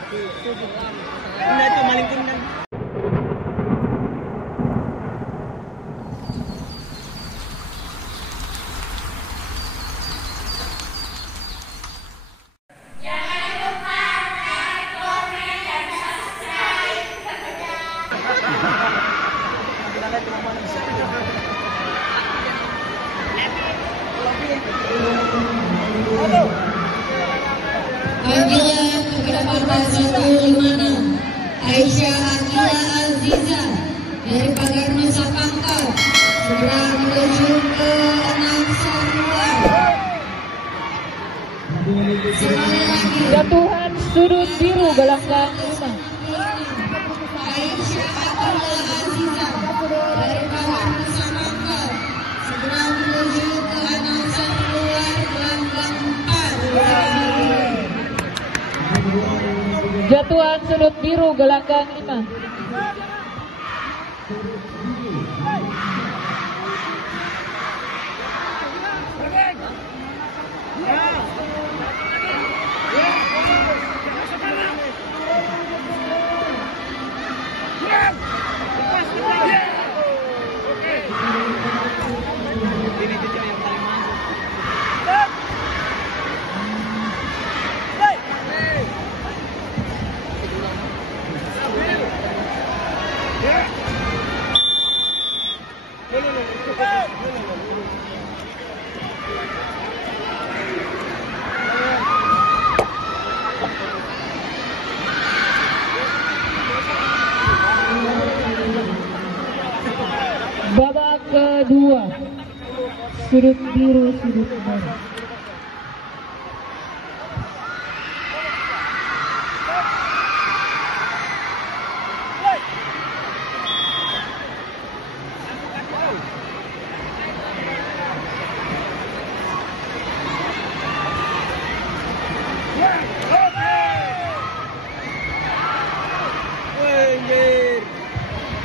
Enggak, itu maling kundang. Panggilan kepada partai 156 Aisyah Akila Aziza dari pagar masa pangkat segera menuju ke 6 Samuel. Sekali lagi Jatuhan sudut biru gelanggang 5. Aisyah Akila Aziza dari pagar masa pangkat segera menuju ke 6 Samuel gelanggang 4. Jatuhan sudut biru gelanggang 5. Ini juga yang paling masuk. Babak kedua, sudut biru sudut merah.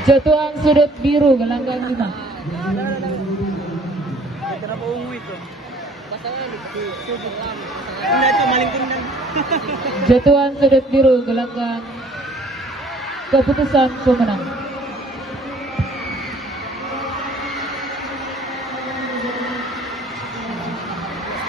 Jatuhan sudut biru gelanggang 5. Kenapa ungu itu? Enggak, itu maling kundang. Jatuhan sudut biru gelanggang keputusan pemenang.